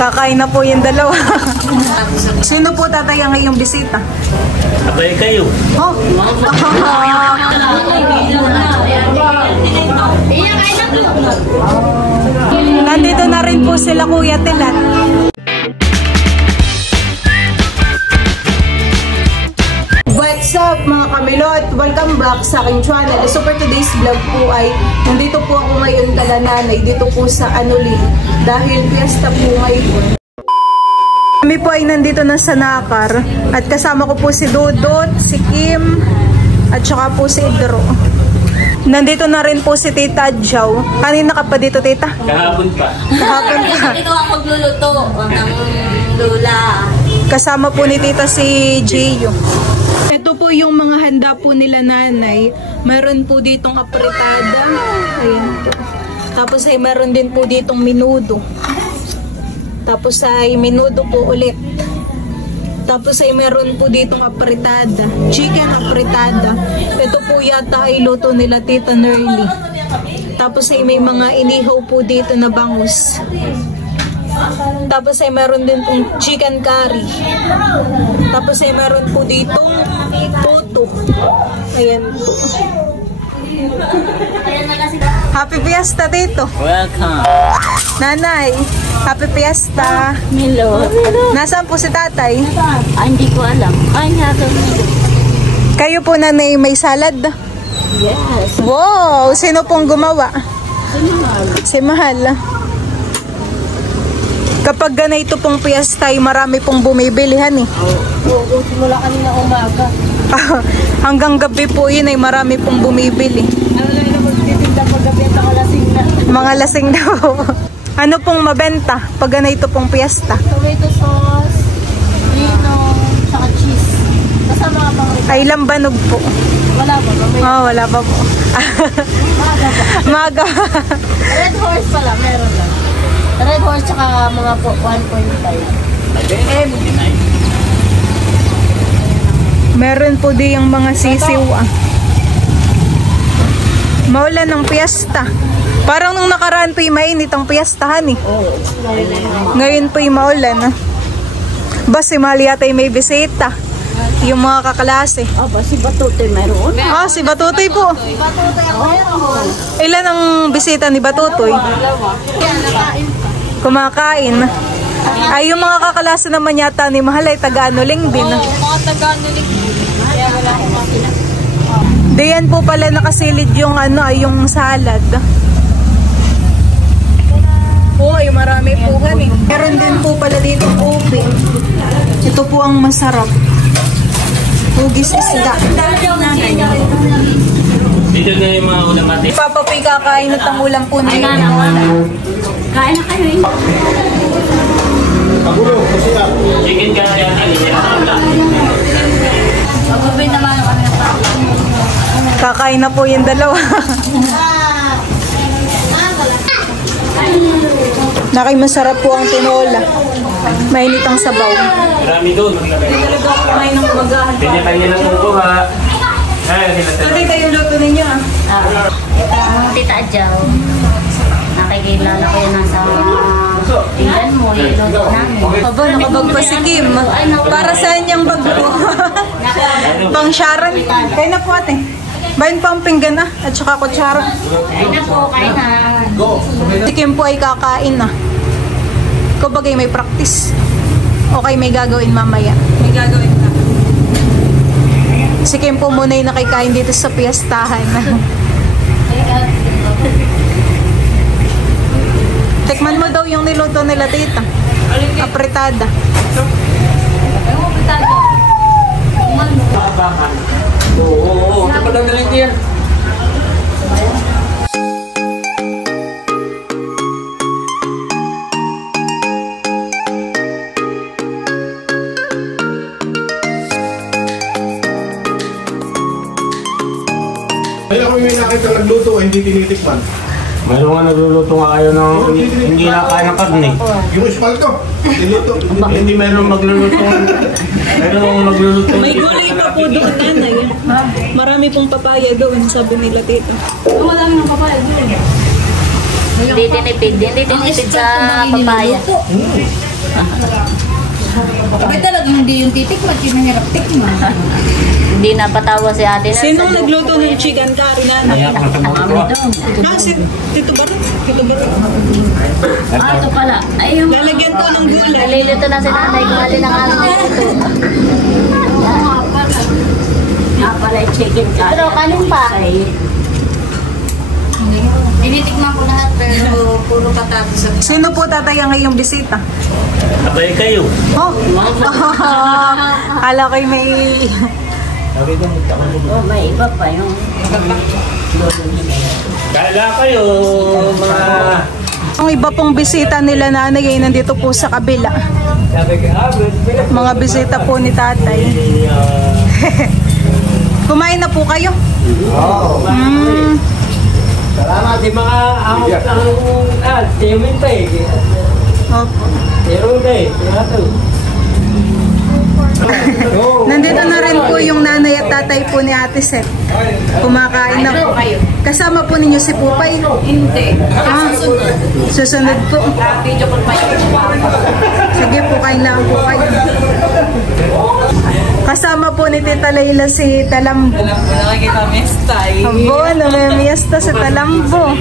Kakain na po yung dalawa. Sino po tataya ngayong bisita? Abay kayo. Oh. Nandito na rin po sila Kuya Tilat. What's up mga kamilot? Welcome back sa aking channel. So for today's vlog po ay nandito po ako ngayon kala nanay dito po sa Anuli dahil fiesta po ngayon. Kami po ay nandito na sa Nakar at kasama ko po si Dudut, si Kim at saka po si Idro. Nandito na rin po si Tita Adjaw. Kanina ka pa dito, Tita? Kahapon pa. Kahapon pa. Ito ang magluluto ng lula. Kasama po ni Tita si Gio. Ito po yung mga handa po nila nanay. Mayroon po ditong apritada. Ayan po. Tapos ay mayroon din po ditong minudo. Tapos ay minudo po ulit. Tapos ay meron po ditong apritada. Chicken apritada. Ito po yata ay luto nila Tita Nerly. Tapos ay may mga inihaw po dito na bangus. Tapos ay meron din pong chicken curry. Tapos ay meron po ditong toto. Ayan po. Happy Fiesta dito. Welcome. Nanay, Happy Fiesta. Milo. Nasaan po si tatay? Hindi ko alam. Kayo po nanay may salad? Yes. Wow! Sino pong gumawa? Si Mahal. Kapag ganito pong piyesta ay marami pong bumibilihan eh. Oo, simula kanina umaga. Hanggang gabi po yun ay marami pong bumibili. Ano lang na magtitinda pag gabi at lasing na. Mga lasing daw. Ano pong mabenta pag ganito pong piyesta? Tomato sauce, vino, saka cheese. Basta mga pang-rito. Ay lambanog po. Wala ba? Oh, wala pa po. Maga ba? Maga. Red horse pala, meron lang. Red horse tsaka mga 1.5. Meron po di yung mga sisiw ah. Maulan ng piyesta. Parang nung nakaraan po yung mainit ang piyestahan eh. Ngayon po yung maulan ah. Bas si Mali yata may bisita. Yung mga kaklase. Aba, si Batutoy meron. Ah, si Batutoy po. Batutoy ako meron. Ilan ang bisita ni Batutoy? Kumakain. Ay, yung mga kaklase naman yata ni Mahal ay taga-anuling din. Oo, mga taga-anuling. Kaya wala akong makina. Diyan po pala nakasilid yung ano, ay yung salad. Uy, marami po kami. Meron din po pala dito ube. Ito po ang masarap. Hugis isda. Dito na yung mga ulam natin. Papa po'y kakain at ang ulam po niya. Kain na kayo eh. Chicken curry at Magbabay naman kami ng pako. Kakain na po yung dalawa. Nakay masarap po ang tinola. Mainit ang sabaw. Marami doon. Talaga ako kumain ng kumagahan pa. Kanya-kanya ng kukuha. Tatay tayo luto ninyo ah. Tita Adjaw. Nakikilala ko yun nasa tingnan mo, iluto namin. Aba, nakabag pa si Kim. Para saan niyang bag po? Pang Sharon. Kayo na po ate. Bayan pa ang pinggan ah. At saka kutsara. Kain na po, kain na. Si Kim po ay kakain na. Kubagay may practice. Okay, may gagawin mamaya. May gagawin na. Si Kim po muna yung nakikain dito sa piyastahan. Tikman mo daw yung niluto nila dito. Apritada. Oo. Kapag nagalit niya. Kaya kung may nakita nagluto, hindi tinitikman. Mayroon nga nagluluto nga kayo ng hindi nakain ng karne. Yung espalto, niluto. Hindi mayroon magluluto. Mayroon magluluto. May gulay pa po doon, nanay. Marami pong papaya doon, sabi nila tita. Wala nang papaya doon. Hindi tinipid sa papaya. Abay talagang hindi yung titikman, sinahirap tikman. Hindi napatawa si ate na. Sinong nagluto ng chicken curry na? Kaya ako sa Si Tito Baro. Tito Baro. Ito pala. Ay, yung Lalagyan po ng gulay. nalilito na si nanay kung alin ang alam nito. Pala chicken curry. Pero kanin pa. Initikman ko lahat pero puro patapos. Sino po tataya ngayong bisita? Abay kayo. Oh. Kala ko'y may... Oh, may iba pa yung... Kala kayo, mga... Ang iba pong bisita nila nanay ay nandito po sa kabila. Mga bisita po ni tatay. Kumain na po kayo? Oo. Salamat di mga timin pa eh. Opo. Meron ka eh. Nandito na rin po yung nanay at tatay po ni Ate Seth. Kumakain na po. Kasama po ninyo si Pupay? Hindi. Susunod po. Video call pa yung Sige po, kain lang po kayo. Kasama po ni Tita Layla si Talambo. nakikita miesta eh. Abo, namimiesta si Talambo.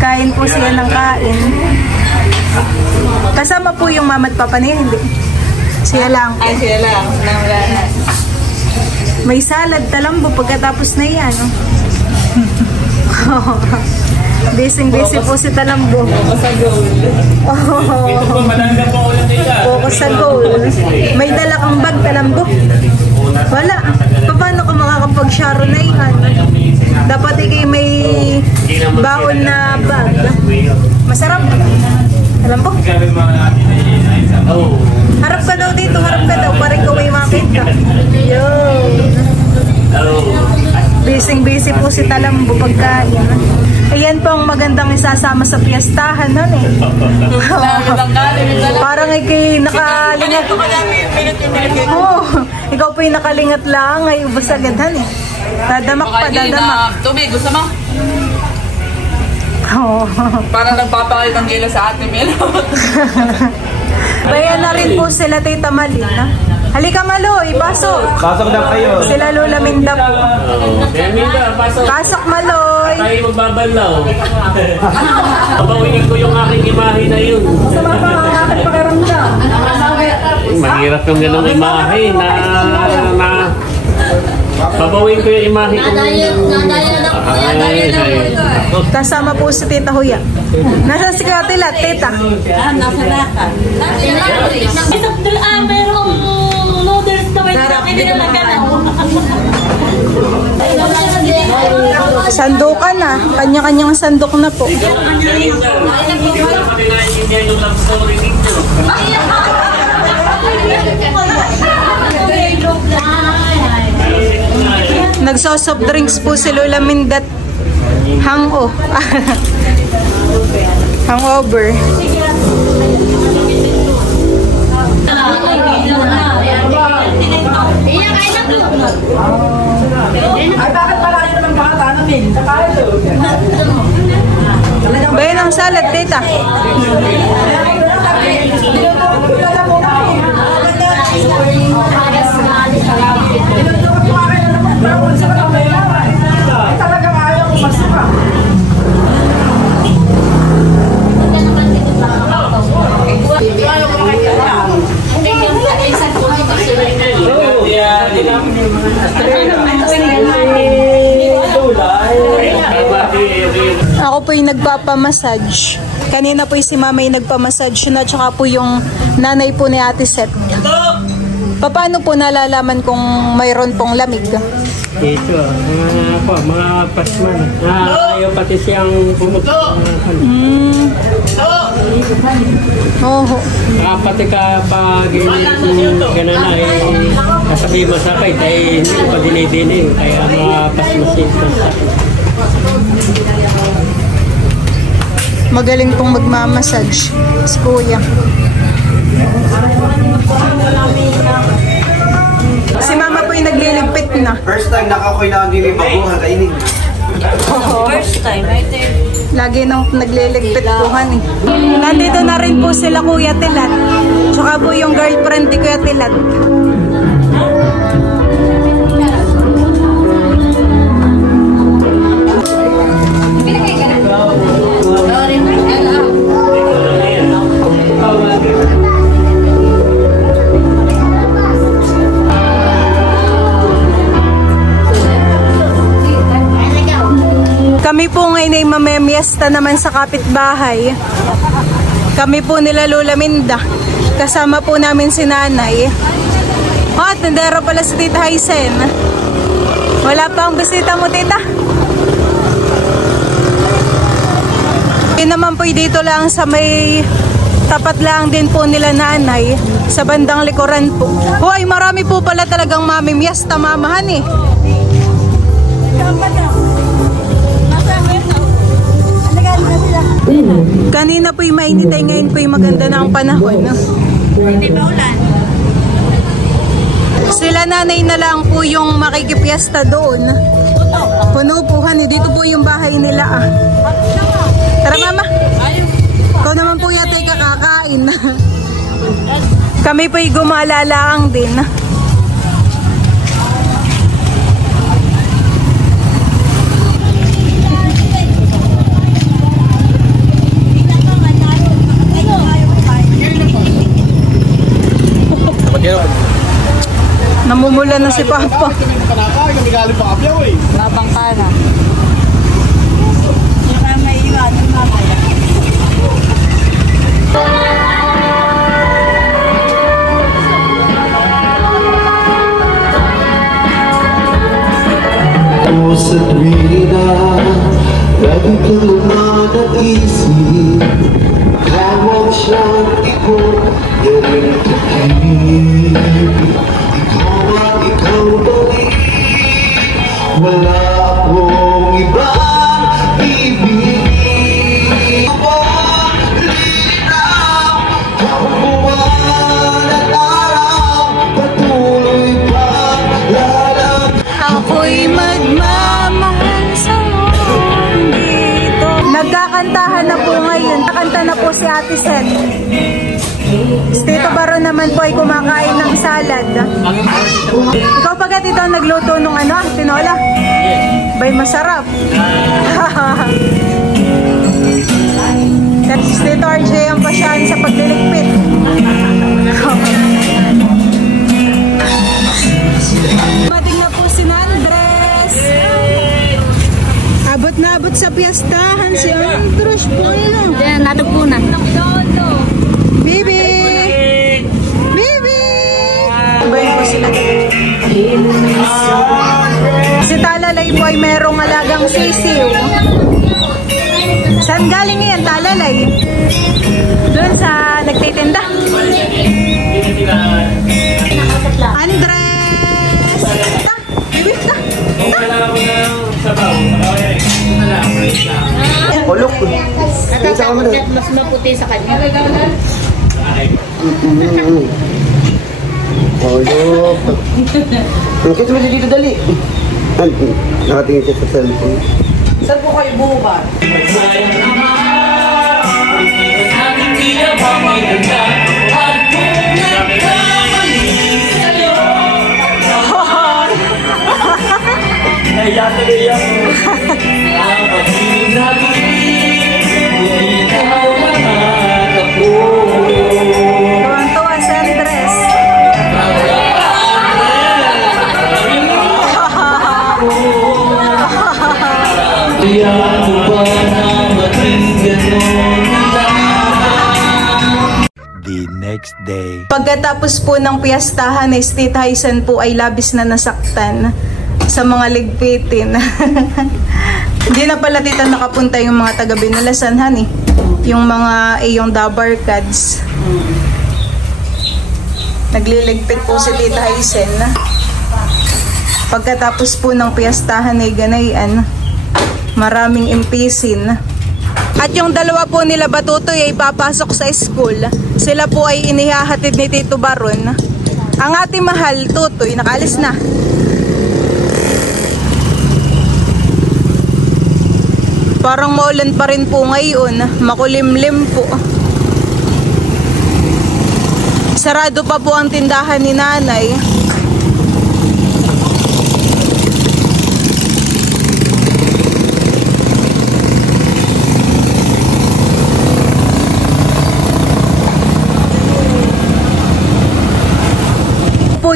Kain po siya ng kain. Kasama po yung mama at papa niya, hindi? Siya lang. Ay, sila lang. Wala na. May salad, Talambo, pagkatapos na yan. Busy po si Talambo. Focus sa goal. May dala kang bag, Talambo? Wala. Paano ka makakapag-sharo na yan? Dapat ikay may baon na bag. Masarap. Talambo? Harap ka daw dito, harap ka daw. Parang ikaw may makita. Yun. Busy po si Talambo pagkain. Ayan po ang magandang isasama sa piyestahan nun eh. Parang ikay nakalingat. Oh, ikaw po yung nakalingat lang. Ay, ubos agad eh. Dadamak pa, dadamak. Tubig, gusto mo? Oh. Parang nagpapakit ang gila sa atin, Melo. Bayan na rin po sila Tita Malina. Halika Maloy, pasok. Pasok na kayo. Sila Lola Minda po. Minda, pasok. Pasok Maloy. Tayo magbabalaw. Babawin ko yung aking imahe na yun. Sama pa ang aking pakiramdam. Mahirap yung ganong imahe na babawin ko yung imahe ko. Kasama po si Tita Huya. Nasa si Katila, Tita. Nasa laka. Merong noodles na may hindi na nagkana. Sandukan na. Kanya-kanyang sandok na po. Nagsosoft drinks po si Lola Mindat. Hangover. Ay, bakit pala kayo naman bata namin? Bayan ang salad, Tita. Talagang ayaw ko magsuka. Ako po yung nagpapamassage. Kanina po yung si mama yung nagpamassage na, tsaka po yung nanay po ni Ate Seth. Paano po nalalaman kung mayroon pong lamig? Ito, mga pasman. Ayaw pati siyang pumunta. Oo. Pati ka pag gano'n na kasabi masakit ay hindi mo pa dinidinig. Kaya mga pasmasin sa Magaling pong magmamassage si Kuya. Si mama po yung nagliligpit na. First time nakakoy na ang gili baguhan kainin. First time. Lagi nang nagliligpit po eh. Nandito na rin po sila Kuya Tilat. Tsaka po yung girlfriend ni Kuya Tilat. Kami po ngayon ay mamemiesta naman sa kapitbahay. Kami po nila Lola Minda. Kasama po namin si Nanay. Oh, tendero pala si Tita Haisen. Wala pa ang bisita mo, Tita? Yun naman po dito lang sa may tapat lang din po nila Nanay. Sa bandang likuran po. Hoy, marami po pala talagang mamemiesta, mamahan eh. Kanina po'y mainit ay ngayon po'y maganda na ang panahon. Hindi ba ulan? Sila Nanay na lang po yung makikipiesta doon. Puno po, dito po yung bahay nila ah. Tara mama. Ikaw naman po yata ay kakakain. Kami po'y gumalalaang din. Namumula na si Papa. Babang ka na. Saka may iwan ng mamaya. Sa tuwina, lagi ka naman naisip. Hawag siyang ikot, yaring pag-ibig. Ikaw balik, wala akong ibang ibig. Linaw, ang buwan at araw, patuloy pang lalang. Ako'y magmamahal sa'yo dito. Nagkakantahan na po ngayon. Nakanta na po si Ate Sen. Tito Baro naman po ay kumakain ng salad. Ikaw pagkat ito nagluto nung ano, tinola? Bay masarap. Tito RJ ang pasyahan sa pagliligpit. Mating na po si Andres. Abot na abot sa piyastahan si Andres po yun. Yan, natagpo na. Bibi! Bibi! Bayan po sila. Si Talalay po ay merong alagang sisiw. Saan galing yan, Talalay? Doon sa nagtitinda. Andres! Ta! Bibi! Ta! Ulok. Mas maputi sa kanya. Ulok. Kasi mo dito dali. Nakatingin siya sa cellphone. Saan po kayo bumaba? Tuwang-tuwa si Andres. The next day. Pagkatapos po ng piyastahan ni Tita Haisen po ay labis na nasaktan sa mga ligpitin. Hindi na pala Tita nakapunta yung mga taga Binalasan eh. Yung mga yung dabarkads. Nagliligpit po si Tita Haisen. Pagkatapos po ng piyastahan ay ganayan, maraming impisin. At yung dalawa po nila Batutoy ay papasok sa school. Sila po ay inihahatid ni Tito Baron. Ang ating mahal Tutoy nakaalis na. Parang maulan pa rin po ngayon. Makulimlim po. Sarado pa po ang tindahan ni nanay.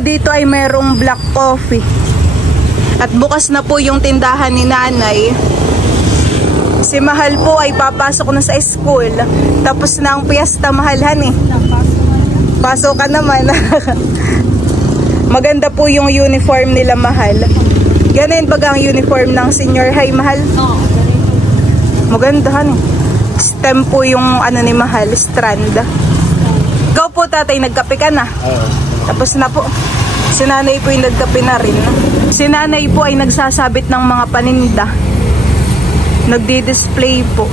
Dito ay mayroong black coffee. At bukas na po yung tindahan ni nanay. Si Mahal po ay papasok na sa school. Tapos na ang piyesta, Mahalhan eh. Pasok ka naman. Maganda po yung uniform nila, Mahal. Ganun ba ang uniform ng senior high, Mahal? Oo. Magandahan eh. STEM po yung ano ni Mahal, strand. Ikaw po tatay, nagkape ka na? Tapos na po. Si nanay po yung nagkape na rin. Si nanay po ay nagsasabit ng mga paninda. Nagdi-display po.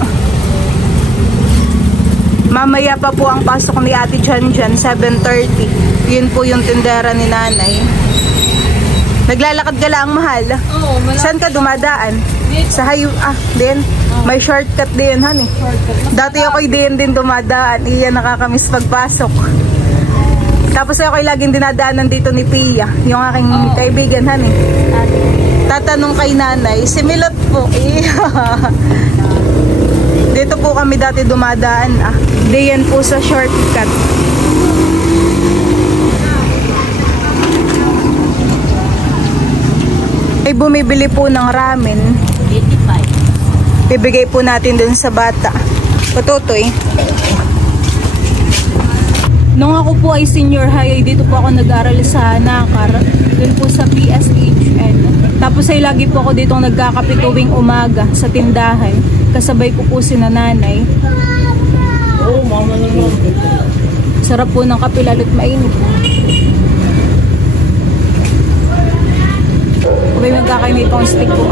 Mamaya pa po ang pasok ni Ate Janjan, 7:30. Yun po yung tindera ni nanay. Naglalakad ka lang, Mahal? Oo, malaki. Saan ka dumadaan? Dito. Sa din. May shortcut din, honey. Dati ako'y din dumadaan. Iyan nakakamiss pagpasok. Tapos ako'y laging dinadaanan dito ni Pia, yung aking kaibigan, honey. Tatanong kay nanay, si Milot po. Dito po kami dati dumadaan. Diyan po sa shortcut. Ay bumibili po ng ramen. 85. Bibigay po natin dun sa bata. Patutoy. Nung ako po ay senior high, dito po ako nag-aral sa Nakar. Dun po sa PSHN. Tapos ay lagi po ako dito nagkakape tuwing umaga sa tindahan. Kasabay ko po si nanay. Oo, mama naman. Sarap po ng kape lalo't mainit. Okay, magkakaimay pang stick po.